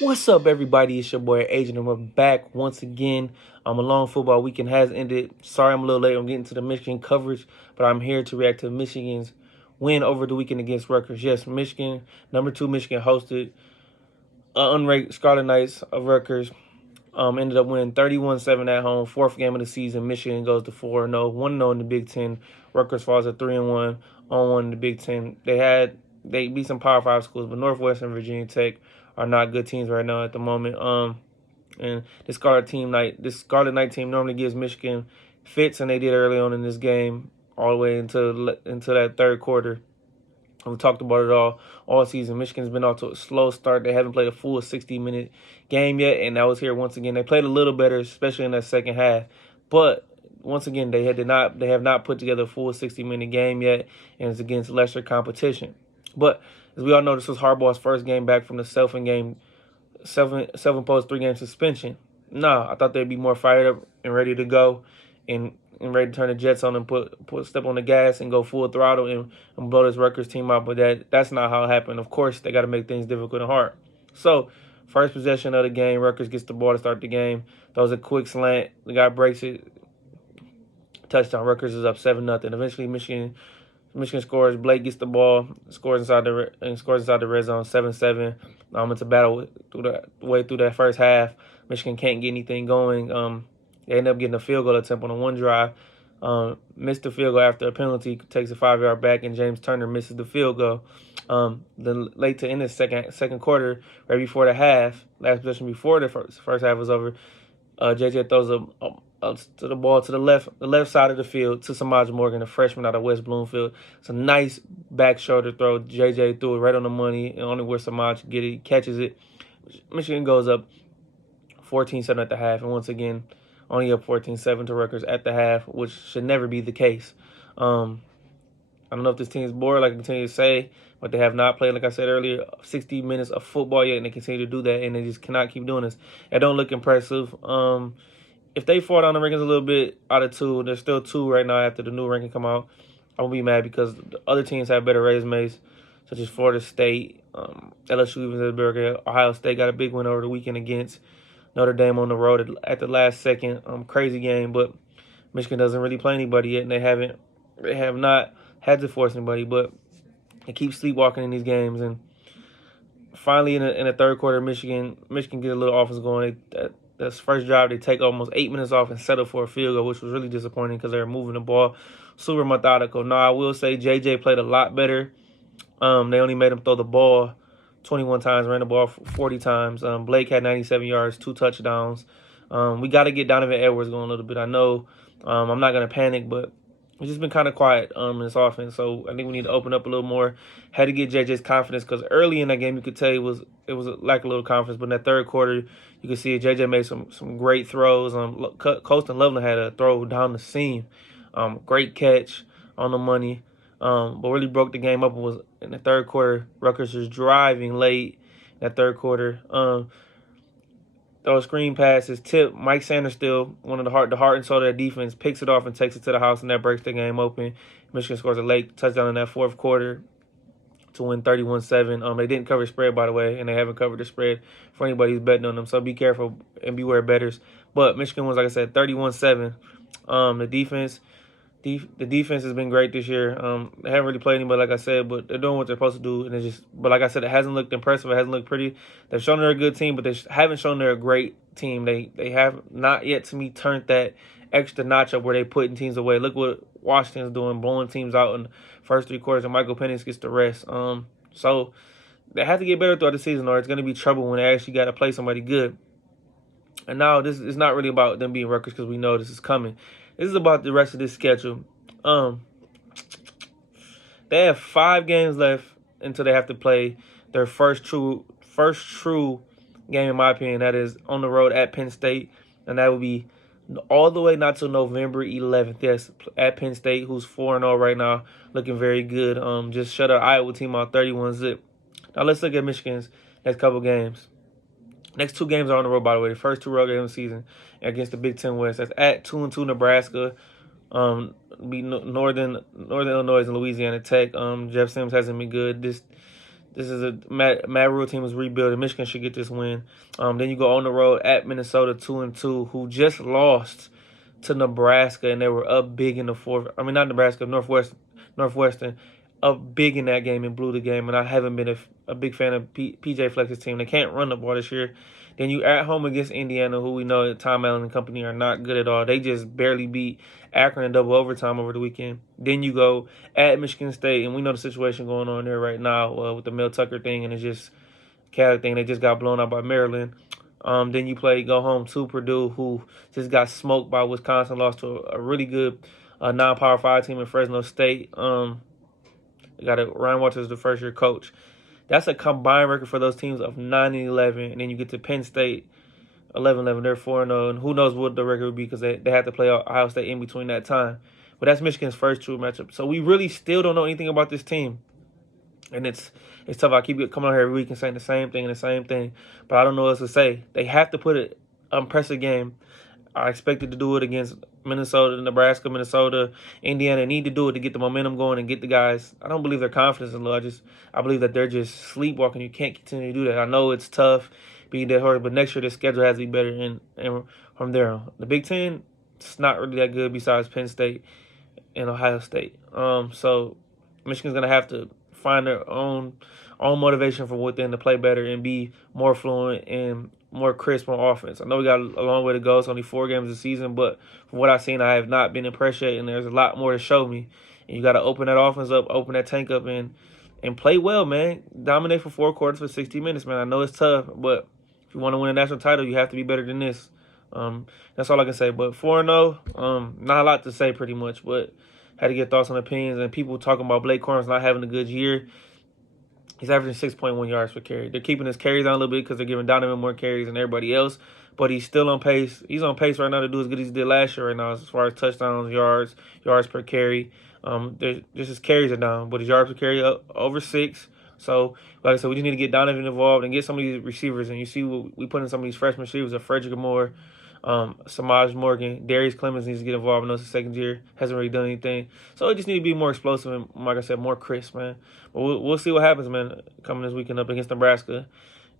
What's up, everybody? It's your boy Agent, and we're back once again. A long football weekend has ended. Sorry I'm a little late on getting to the Michigan coverage, but I'm here to react to Michigan's win over the weekend against Rutgers. Yes, Michigan, number 2 Michigan hosted unranked Scarlet Knights of Rutgers. Ended up winning 31-7 at home. Fourth game of the season. Michigan goes to 4-0, 1-0 in the Big Ten. Rutgers falls at 3-1 on 1 in the Big Ten. They beat some Power 5 schools, but Northwestern, Virginia Tech are not good teams right now at the moment. And this Scarlet Knight team normally gives Michigan fits, and they did early on in this game, all the way into that third quarter. We talked about it all season. Michigan's been off to a slow start. They haven't played a full 60-minute game yet, and that was here once again. They played a little better, especially in that second half. But once again, they have not put together a full 60-minute game yet, and it's against lesser competition. But as we all know, this was Harbaugh's first game back from the self-imposed 3-game suspension. I thought they'd be more fired up and ready to go, and ready to turn the Jets on and put step on the gas and go full throttle and blow this Rutgers team out. But that's not how it happened. Of course, they got to make things difficult and hard. So, first possession of the game, Rutgers gets the ball to start the game. Throws a quick slant. The guy breaks it. Touchdown. Rutgers is up 7-0. Eventually, Michigan scores. Blake gets the ball, scores inside the red zone, 7-7. It's a battle through that first half. Michigan can't get anything going. They end up getting a field goal attempt on the one drive. Missed the field goal after a penalty, takes a 5-yard back, and James Turner misses the field goal. Then late to end the second quarter, right before the half, last possession before the first half was over, JJ throws to the ball to the left side of the field to Samaj Morgan, a freshman out of West Bloomfield. It's a nice back shoulder throw. JJ threw it right on the money, and only where Samaj get it, catches it. Michigan goes up 14-7 at the half, and once again, only up 14-7 to Rutgers at the half, which should never be the case. I don't know if this team is bored, like I continue to say, but they have not played, like I said earlier, 60 minutes of football yet, and they continue to do that, and they just cannot keep doing this. It don't look impressive. If they fall down the rankings a little bit out of 2, there's still 2 right now after the new ranking come out. I won't be mad because the other teams have better resumes, such as Florida State, LSU, even Pittsburgh, Ohio State got a big win over the weekend against Notre Dame on the road at the last second. Crazy game, but Michigan doesn't really play anybody yet, and they have not had to force anybody, but they keep sleepwalking in these games. And finally, in the third quarter, Michigan get a little offense going. This first drive, they take almost 8 minutes off and settle for a field goal, which was really disappointing because they were moving the ball super methodical. Now, I will say JJ played a lot better. They only made him throw the ball 21 times, ran the ball 40 times. Blake had 97 yards, 2 touchdowns. We got to get Donovan Edwards going a little bit. I know I'm not going to panic, but it's just been kind of quiet in this offense. So I think we need to open up a little more. Had to get JJ's confidence because early in that game you could tell it was lack a little confidence. But in that third quarter, you could see JJ made some great throws. Colston Loveland had a throw down the seam. Great catch on the money. What really broke the game up was in the third quarter, Rutgers was driving late in that third quarter. Those screen passes, tip. Mike Sanders, still one of the heart and soul of that defense, picks it off and takes it to the house, and that breaks the game open. Michigan scores a late touchdown in that fourth quarter to win 31-7. They didn't cover the spread, by the way, and they haven't covered the spread for anybody who's betting on them. So be careful and beware bettors. But Michigan was, like I said, 31-7. The defense has been great this year. They haven't really played anybody, like I said, but they're doing what they're supposed to do. And but like I said, it hasn't looked impressive. It hasn't looked pretty. They've shown they're a good team, but they haven't shown they're a great team. They have not yet, to me, turned that extra notch up where they putting teams away. Look what Washington's doing, blowing teams out in the first 3 quarters, and Michael Penix gets the rest. So they have to get better throughout the season, or it's going to be trouble when they actually got to play somebody good. And now this is not really about them being Rutgers because we know this is coming. This is about the rest of this schedule. They have 5 games left until they have to play their first true game, in my opinion. That is on the road at Penn State, and that will be all the way not till November 11th. Yes, at Penn State, who's 4-0 right now, looking very good. Just shut our Iowa team out 31-zip. Now let's look at Michigan's next couple games. Next 2 games are on the road, by the way. The first 2 road games of the season against the Big Ten West. That's at 2-2 Nebraska. Beat Northern Illinois and Louisiana Tech. Jeff Sims hasn't been good. This is a Matt Rule team is rebuilding. Michigan should get this win. Then you go on the road at Minnesota 2-2, who just lost to Nebraska, and they were up big in the fourth. I mean, not Nebraska, Northwestern, up big in that game and blew the game. And I haven't been a big fan of PJ Flex's team. They can't run the ball this year. Then you at home against Indiana, who we know that Tom Allen and company are not good at all. They just barely beat Akron in double overtime over the weekend. Then you go at Michigan State, and we know the situation going on there right now with the Mel Tucker thing, and it's just Cali thing. They just got blown out by Maryland. Then you go home to Purdue, who just got smoked by Wisconsin, lost to a really good non-power 5 team in Fresno State. They got Ryan Walters, the first-year coach. That's a combined record for those teams of 9-11, and then you get to Penn State, 11-11. They're 4-0, and who knows what the record would be because they had to play Ohio State in between that time. But that's Michigan's first true matchup. So we really still don't know anything about this team. And it's tough. I keep coming on here every week and saying the same thing, but I don't know what else to say. They have to put an impressive game. I expected to do it against Minnesota, Nebraska, Minnesota, Indiana. Need to do it to get the momentum going and get the guys. I don't believe their confidence is low. I believe that they're just sleepwalking. You can't continue to do that. I know it's tough being that hard, but next year the schedule has to be better. And from there on, the Big Ten, it's not really that good besides Penn State and Ohio State. So Michigan's gonna have to find their own motivation from within to play better and be more fluent and more crisp on offense. I know we got a long way to go. It's only 4 games this season, but from what I've seen, I have not been impressed yet, and there's a lot more to show me. And you got to open that offense up, open that tank up, and play well, man. Dominate for 4 quarters for 60 minutes, man. I know it's tough, but if you want to win a national title, you have to be better than this. That's all I can say. But 4-0, not a lot to say pretty much, but had to get thoughts and opinions. And people talking about Blake Corn's not having a good year. He's averaging 6.1 yards per carry. They're keeping his carries down a little bit because they're giving Donovan more carries than everybody else. But he's still on pace. He's on pace right now to do as good as he did last year right now as far as touchdowns, yards per carry. Just his carries are down, but his yards per carry up over 6. So, like I said, we just need to get Donovan involved and get some of these receivers. And you see what we put in some of these freshman receivers, Frederick Moore, Samaj Morgan, Darius Clemens needs to get involved. I know it's his second year, hasn't really done anything. So it just need to be more explosive and, like I said, more crisp, man. But we'll see what happens, man, coming this weekend up against Nebraska.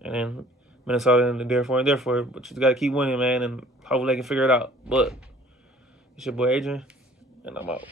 And then Minnesota and therefore. But you just got to keep winning, man, and hopefully they can figure it out. But it's your boy Adrian, and I'm out.